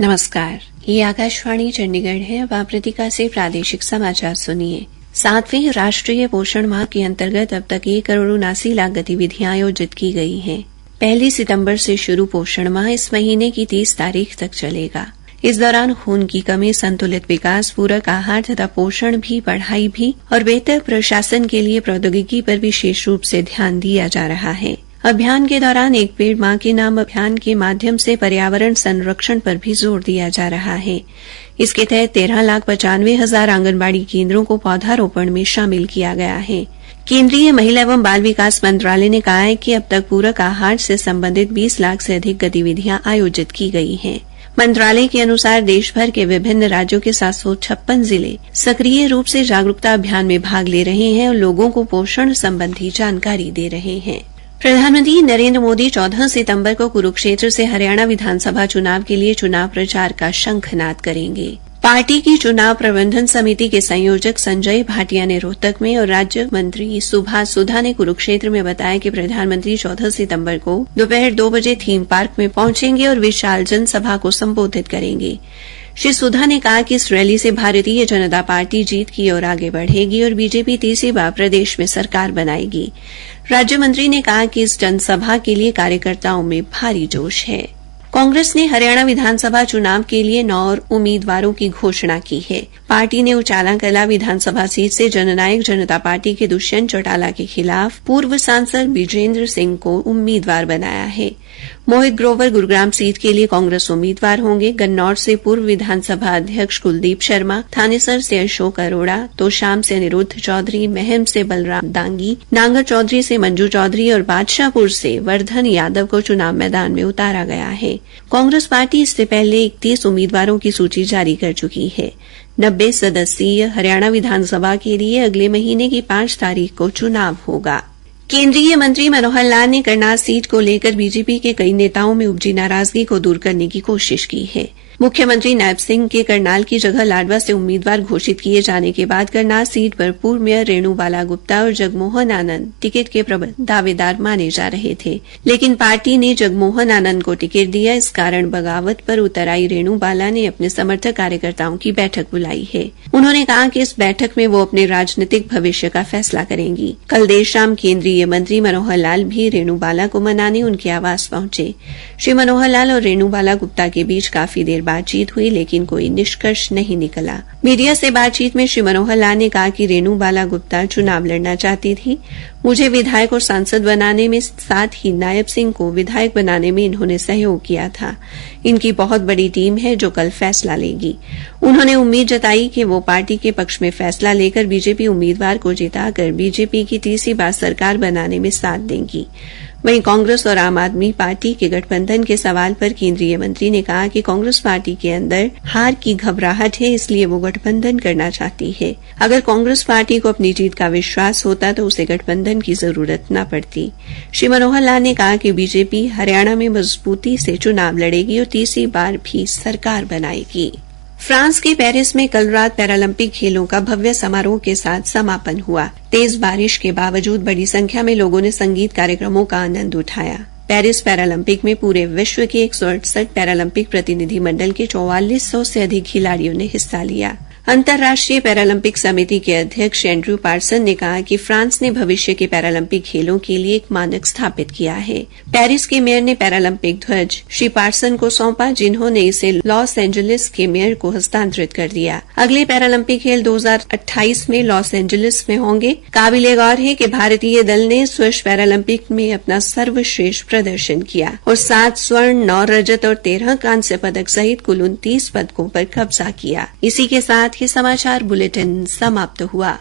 नमस्कार, ये आकाशवाणी चंडीगढ़ है। अब आप प्रतीका से प्रादेशिक समाचार सुनिए। 7वें राष्ट्रीय पोषण माह के अंतर्गत अब तक 1,79,00,000 गतिविधियां आयोजित की गई हैं। 1 सितंबर से शुरू पोषण माह इस महीने की 30 तारीख तक चलेगा। इस दौरान खून की कमी, संतुलित विकास, पूरक आहार तथा पोषण भी, पढ़ाई भी और बेहतर प्रशासन के लिए प्रौद्योगिकी पर विशेष रूप से ध्यान दिया जा रहा है। अभियान के दौरान एक पेड़ मां के नाम अभियान के माध्यम से पर्यावरण संरक्षण पर भी जोर दिया जा रहा है। इसके तहत 13,95,000 आंगनबाड़ी केंद्रों को पौधारोपण में शामिल किया गया है। केंद्रीय महिला एवं बाल विकास मंत्रालय ने कहा है कि अब तक पूरक आहार से संबंधित 20 लाख से अधिक गतिविधियां आयोजित की गई हैं। मंत्रालय के अनुसार देश भर के विभिन्न राज्यों के 756 जिले सक्रिय रूप से जागरूकता अभियान में भाग ले रहे हैं और लोगों को पोषण संबंधी जानकारी दे रहे हैं। प्रधानमंत्री नरेंद्र मोदी 14 सितंबर को कुरुक्षेत्र से हरियाणा विधानसभा चुनाव के लिए चुनाव प्रचार का शंखनाद करेंगे। पार्टी की चुनाव प्रबंधन समिति के संयोजक संजय भाटिया ने रोहतक में और राज्य मंत्री सुभाष सुधा ने कुरुक्षेत्र में बताया कि प्रधानमंत्री 14 सितंबर को दोपहर 2 बजे थीम पार्क में पहुंचेंगे और विशाल जनसभा को संबोधित करेंगे। श्री सुधा ने कहा कि इस रैली से भारतीय जनता पार्टी जीत की ओर आगे बढ़ेगी और बीजेपी तीसरी बार प्रदेश में सरकार बनाएगी। राज्य मंत्री ने कहा कि इस जनसभा के लिए कार्यकर्ताओं में भारी जोश है। कांग्रेस ने हरियाणा विधानसभा चुनाव के लिए 9 उम्मीदवारों की घोषणा की है। पार्टी ने उचाला कला विधानसभा सीट से जननायक जनता पार्टी के दुष्यंत चौटाला के खिलाफ पूर्व सांसद विजेंद्र सिंह को उम्मीदवार बनाया है। मोहित ग्रोवर गुरुग्राम सीट के लिए कांग्रेस उम्मीदवार होंगे। गन्नौर से पूर्व विधानसभा अध्यक्ष कुलदीप शर्मा, थानेसर से अशोक अरोड़ा, तोशाम से अनिरुद्ध चौधरी, महम से बलराम दांगी, नांगल चौधरी से मंजू चौधरी और बादशाहपुर से वर्धन यादव को चुनाव मैदान में उतारा गया है। कांग्रेस पार्टी इससे पहले 31 उम्मीदवारों की सूची जारी कर चुकी है। 90 सदस्यीय हरियाणा विधानसभा के लिए अगले महीने की 5 तारीख को चुनाव होगा। केंद्रीय मंत्री मनोहर लाल ने करनाल सीट को लेकर बीजेपी के कई नेताओं में उपजी नाराजगी को दूर करने की कोशिश की है। मुख्यमंत्री नायब सिंह के करनाल की जगह लाडवा से उम्मीदवार घोषित किए जाने के बाद करनाल सीट पर पूर्व मेयर रेणुबाला गुप्ता और जगमोहन आनंद टिकट के दावेदार माने जा रहे थे, लेकिन पार्टी ने जगमोहन आनंद को टिकट दिया। इस कारण बगावत पर उतर आई रेणुबाला ने अपने समर्थक कार्यकर्ताओं की बैठक बुलाई है। उन्होंने कहा कि इस बैठक में वो अपने राजनीतिक भविष्य का फैसला करेंगी। कल देर शाम केंद्रीय मंत्री मनोहर लाल भी रेणुबाला को मनाने उनके आवास पहुंचे। श्री मनोहर लाल और रेणुबाला गुप्ता के बीच काफी देर बातचीत हुई, लेकिन कोई निष्कर्ष नहीं निकला। मीडिया से बातचीत में श्री मनोहर लाल ने कहा कि रेणुबाला गुप्ता चुनाव लड़ना चाहती थी। मुझे विधायक और सांसद बनाने में, साथ ही नायब सिंह को विधायक बनाने में इन्होंने सहयोग किया था। इनकी बहुत बड़ी टीम है जो कल फैसला लेगी। उन्होंने उम्मीद जताई कि वो पार्टी के पक्ष में फैसला लेकर बीजेपी उम्मीदवार को जिताकर बीजेपी की तीसरी बार सरकार बनाने में साथ देंगी। वहीं कांग्रेस और आम आदमी पार्टी के गठबंधन के सवाल पर केंद्रीय मंत्री ने कहा कि कांग्रेस पार्टी के अंदर हार की घबराहट है, इसलिए वो गठबंधन करना चाहती है। अगर कांग्रेस पार्टी को अपनी जीत का विश्वास होता तो उसे गठबंधन की जरूरत न पड़ती। श्री मनोहर लाल ने कहा कि बीजेपी हरियाणा में मजबूती से चुनाव लड़ेगी और तीसरी बार भी सरकार बनाएगी। फ्रांस के पेरिस में कल रात पैरालंपिक खेलों का भव्य समारोह के साथ समापन हुआ। तेज बारिश के बावजूद बड़ी संख्या में लोगों ने संगीत कार्यक्रमों का आनंद उठाया। पेरिस पैरालंपिक में पूरे विश्व के 168 पैरालंपिक प्रतिनिधि मंडल के 4400 से अधिक खिलाड़ियों ने हिस्सा लिया। अंतर्राष्ट्रीय पैरालंपिक समिति के अध्यक्ष एंड्रू पार्सन ने कहा कि फ्रांस ने भविष्य के पैरालंपिक खेलों के लिए एक मानक स्थापित किया है। पेरिस के मेयर ने पैरालंपिक ध्वज श्री पार्सन को सौंपा, जिन्होंने इसे लॉस एंजलिस के मेयर को हस्तांतरित कर दिया। अगले पैरालंपिक खेल 2028 में लॉस एंजलिस में होंगे। काबिले गौर है कि भारतीय दल ने इस वर्ष पैरालंपिक में अपना सर्वश्रेष्ठ प्रदर्शन किया और 7 स्वर्ण, 9 रजत और 13 कांस्य पदक सहित कुल 29 पदकों पर कब्जा किया। इसी के साथ ये समाचार बुलेटिन समाप्त हुआ।